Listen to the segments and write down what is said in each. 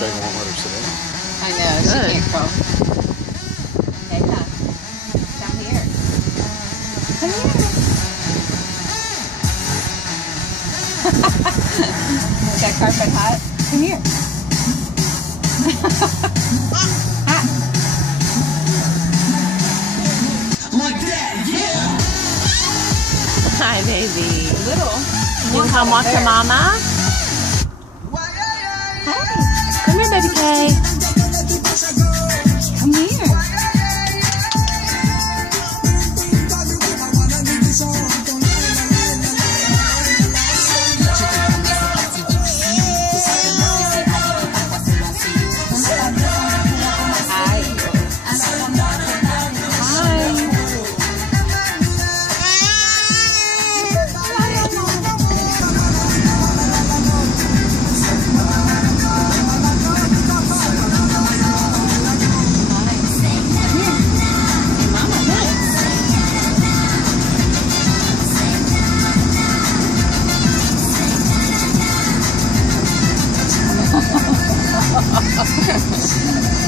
Dragon won't let her sit in. I know, she can't go. Okay, come. Come here. Come here. Is that carpet hot? Come here. Hot. Like that, yeah. Hi, baby. Little. You can come walk to mama. Hey. Come here, baby K. Come here.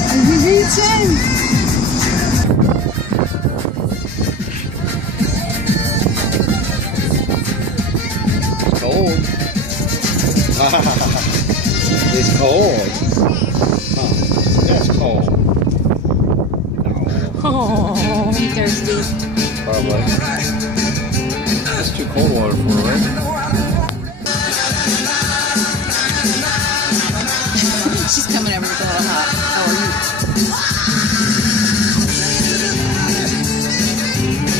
Are you reaching? Cold. It's cold. Oh, that's cold. Oh. You thirsty? Probably. That's too cold water for her, right? She's coming over to the little hot. How are you?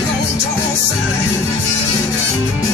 Don't toss it.